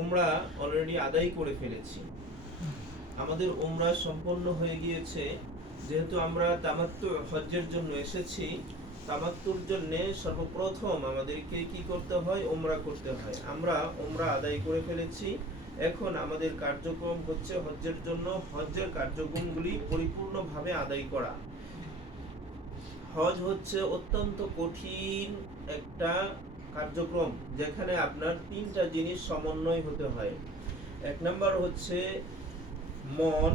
উমরা অলরেডি আদায় করে ফেলেছি, আমাদের উমরা সম্পন্ন হয়ে গিয়েছে। যেহেতু আমরা তামাত্তু হজ্জের জন্য এসেছি, তামাত্তুর জন্য সর্বপ্রথম আমাদেরকে কি করতে হয়? উমরা করতে হয়। আমরা উমরা আদায় করে ফেলেছি। এখন আমাদের কার্যক্রম হচ্ছে হজ্জের জন্য হজ্জের কার্যক্রমগুলি পরিপূর্ণভাবে আদায় করা। হজ হচ্ছে অত্যন্ত কঠিন একটা কার্যক্রম, যেখানে আপনার তিনটা জিনিস সমন্বয় হতে হয়। এক নাম্বার হচ্ছে মন,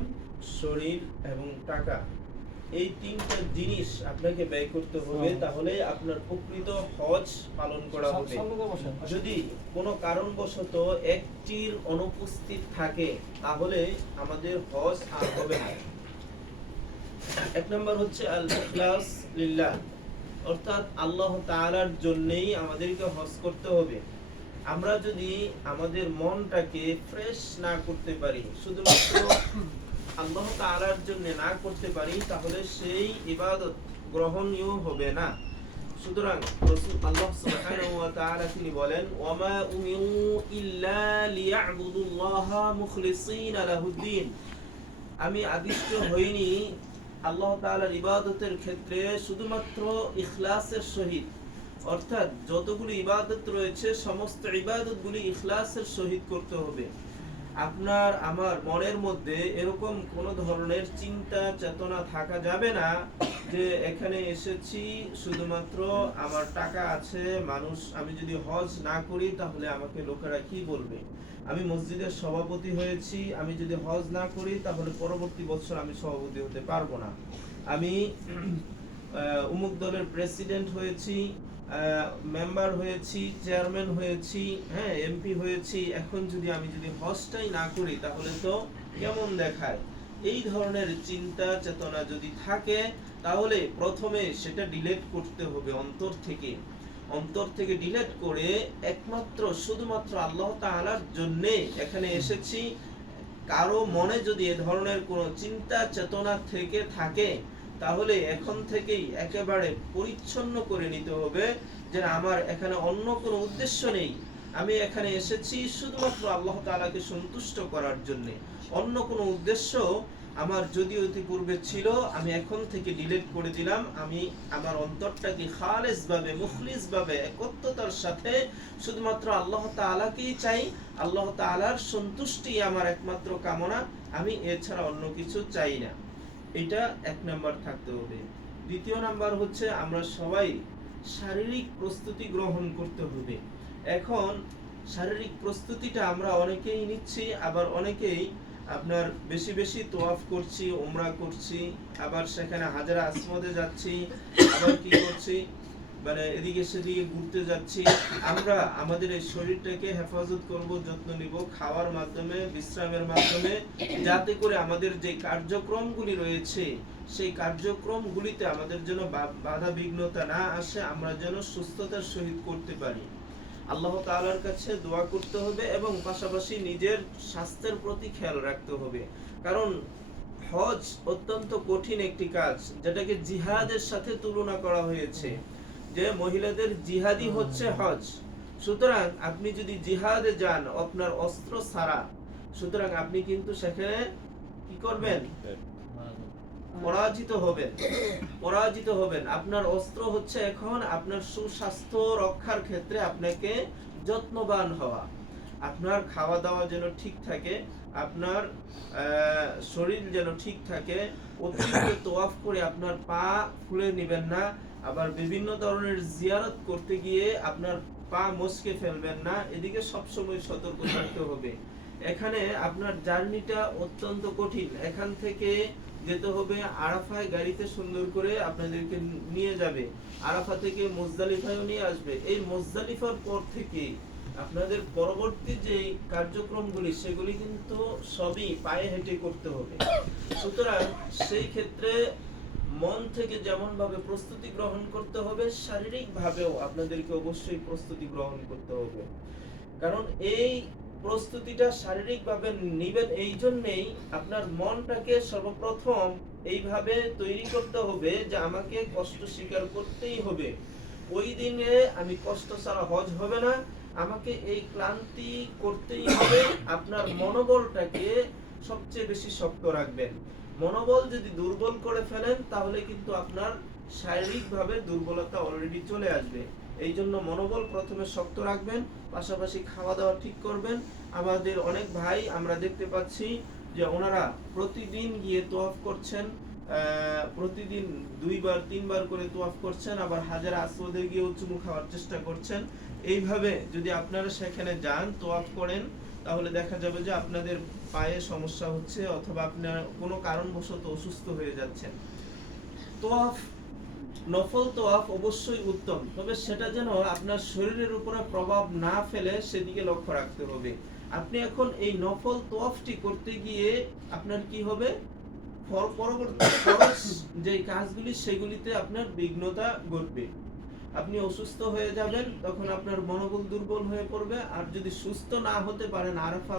শরীর এবং টাকা। এই তিনটা জিনিস আপনাকে ব্যয় করতে হবে, তাহলে আপনার প্রকৃত হজ পালন করা হবে। যদি কোনো কারণবশত একটির অনুপস্থিত থাকে, তাহলে আমাদের হজ আর হবে না। এক নম্বর হচ্ছে আল ইখলাস লিল্লাহ, অর্থাৎ আল্লাহ তাআলার জন্যই আমাদেরকে হজ করতে হবে। আমরা যদি আমাদের মনটাকে ফ্রেশ না করতে পারি, শুধুমাত্র আল্লাহ তাআলার জন্য না করতে পারি, তাহলে সেই ইবাদত গ্রহণীয় হবে না। সুতরাং রাসূল আল্লাহ সুবহানাহু ওয়া তাআলা তিনি বলেন, ওয়ামা উমিরু ইল্লা লিয়াবুদুল্লাহা মুখলিসিনা লাহুদ্দিন, আমি আদিষ্ট হইনি আল্লাহ তাআলার ইবাদতের ক্ষেত্রে শুধুমাত্র ইখলাসের সহিত, অর্থাৎ যতগুলি ইবাদত রয়েছে সমস্ত ইবাদতগুলি ইখলাসের সহিত করতে হবে। আপনার আমার মনের মধ্যে এরকম কোন ধরনের চিন্তা চেতনা থাকা যাবে না যে এখানে এসেছি শুধুমাত্র আমার টাকা আছে, মানুষ, আমি যদি হজ না করি তাহলে আমাকে লোকেরা কি বলবে, আমি মসজিদের সভাপতি হয়েছি, আমি যদি হজ না করি তাহলে পরবর্তী বছর আমি সভাপতি হতে পারবো না, আমি অমুক দলের প্রেসিডেন্ট হয়েছি, মেম্বার হয়েছি, চেয়ারম্যান হয়েছি, হ্যাঁ এমপি হয়েছি, এখন যদি আমি হজটাই না করি তাহলে তো কেমন দেখায়। এই ধরনের চিন্তা চেতনা যদি থাকে, তাহলে প্রথমে সেটা ডিলিট করতে হবে অন্তর থেকে ডিলিট করে একমাত্র শুধুমাত্র আল্লাহ তাআলার জন্য এখানে এসেছি। কারো মনে যদি এ ধরনের কোনো চিন্তা চেতনা থেকে থাকে, তাহলে এখন থেকেই একেবারে পরিচ্ছন্ন করে নিতে হবে যে আমার এখানে অন্য কোনো উদ্দেশ্য নেই, আমি এখানে এসেছি শুধুমাত্র আল্লাহ তাআলাকে সন্তুষ্ট করার জন্য। অন্য কোনো উদ্দেশ্য আমার যদি ইতিপূর্বে ছিল, আমি এখন থেকে ডিলিট করে দিলাম। আমি আমার অন্তরটাকে খালেস ভাবে, মুখলিস ভাবে, একত্বতার সাথে শুধুমাত্র আল্লাহ তাআলাকেই চাই, আল্লাহ তাআলার সন্তুষ্টি আমার একমাত্র কামনা, আমি এছাড়া অন্য কিছু চাই না। এটা এক নাম্বার থাকতে হবে। দ্বিতীয় নাম্বার হচ্ছে আমরা সবাই শারীরিক প্রস্তুতি গ্রহণ করতে হবে। এখন শারীরিক প্রস্তুতিটা আমরা অনেকেই নিচ্ছি, আবার অনেকেই আপনার বেশি বেশি তোয়াফ করছি, উমরা করছি, আবার সেখানে হাজারা আসওয়াদে যাচ্ছি, আবার কি করছি, মানে এদিকে সেদিকে ঘুরতে যাচ্ছি। আমরা আমাদের এই শরীরটাকে হেফাজত করব, যত্ন নিব খাওয়ার মাধ্যমে, বিশ্রামের মাধ্যমে, যাতে করে আমাদের যে কার্যক্রমগুলি রয়েছে সেই কার্যক্রমগুলিতে আমাদের যেন বাধা বিঘ্নতা না আসে, আমরা যেন সুস্থতার সহিত করতে পারি। আল্লাহ তাআলার কাছে দোয়া করতে হবে এবং পাশাপাশি নিজের স্বাস্থ্যের প্রতি খেয়াল রাখতে হবে। কারণ হজ অত্যন্ত কঠিন একটি কাজ, যেটাকে জিহাদের সাথে তুলনা করা হয়েছে, যে মহিলাদের জিহাদি হচ্ছে হজ। সুতরাং আপনি যদি জিহাদে যান আপনার অস্ত্র ছাড়া, সুতরাং আপনি কিন্তু সেখানে কি করবেন? পরাজিত হবেন। আপনার অস্ত্র হচ্ছে এখন আপনার সুস্বাস্থ্য রক্ষার ক্ষেত্রে আপনাকে যত্নবান হওয়া, আপনার খাওয়া দাওয়া যেন ঠিক থাকে, আপনার শরীর যেন ঠিক থাকে, অতিরিক্ত তোয়াফ করে আপনার পা ফুলে নেবেন না, আবার বিভিন্ন ধরনের জিয়ারত করতে গিয়ে আপনার পা মচকে ফেলবেন না, এদিকে সবসময় সতর্ক থাকতে হবে। এখানে আপনার জার্নিটা অত্যন্ত কঠিন। এখান থেকে যেতে হবে আরাফায়, গাড়িতে সুন্দর করে আপনাদেরকে নিয়ে যাবে, আরাফা থেকে মুজদালিফায়ও নিয়ে আসবে। এই মুজদালিফার পর থেকে আপনাদের পরবর্তী যে কার্যক্রমগুলি সেগুলি কিন্তু সবই পায়ে হেঁটে করতে হবে। সুতরাং সেই ক্ষেত্রে মন থেকে যেমন ভাবে প্রস্তুতি গ্রহণ করতে হবে, শারীরিক ভাবেও আপনাদেরকে অবশ্যই প্রস্তুতি গ্রহণ করতে হবে। কারণ এই প্রস্তুতিটা শারীরিকভাবে নিবেন এই জন্যেই, আপনার মনটাকে সর্বপ্রথম এইভাবে তৈরি করতে হবে যে আমাকে কষ্ট স্বীকার করতেই হবে। ওই দিনে আমি কষ্ট ছাড়া হজ হবে না, আমাকে এই ক্লান্তি করতেই হবে, আপনার মনোবলটাকে সবচেয়ে বেশি শক্ত রাখবেন। মনোবল যদি দুর্বল করে ফেলেন তাহলে কিন্তু আপনার শারীরিকভাবে দুর্বলতা অলরেডি চলে আসবে। এই জন্য মনোবল প্রথমে শক্ত রাখবেন, পাশাপাশি খাওয়া দাওয়া ঠিক করবেন। আমাদের অনেক ভাই আমরা দেখতে পাচ্ছি যে ওনারা প্রতিদিন গিয়ে তোয়াফ করছেন, প্রতিদিন 2 বার 3 বার করে তোয়াফ করছেন, আবার হাজার আসওয়াদে গিয়েও চুমু খাওয়ার চেষ্টা করছেন। এইভাবে যদি আপনারা সেখানে যান, তোয়াফ করেন, তাহলে দেখা যাবে যে আপনাদের পায়ে সমস্যা হচ্ছে অথবা আপনার কোনো কারণবশত অসুস্থ হয়ে যাচ্ছেন। তোয়াফ, নফল তোয়াফ অবশ্যই উত্তম, তবে সেটা যেন আপনার শরীরের উপরে প্রভাব না ফেলে সেদিকে লক্ষ্য রাখতে হবে। আপনি এখন এই নফল তোয়াফটি করতে গিয়ে আপনার কি হবে, পরবর্তী ফরজ যে কাজগুলি সেগুলিতে আপনার বিঘ্নতা ঘটবে। আপনি অসুস্থ হয়ে যাবেন, তখন আপনার মনোবল দুর্বল হয়ে পড়বে। আর যদি সুস্থ না হতে পারেন, আরাফা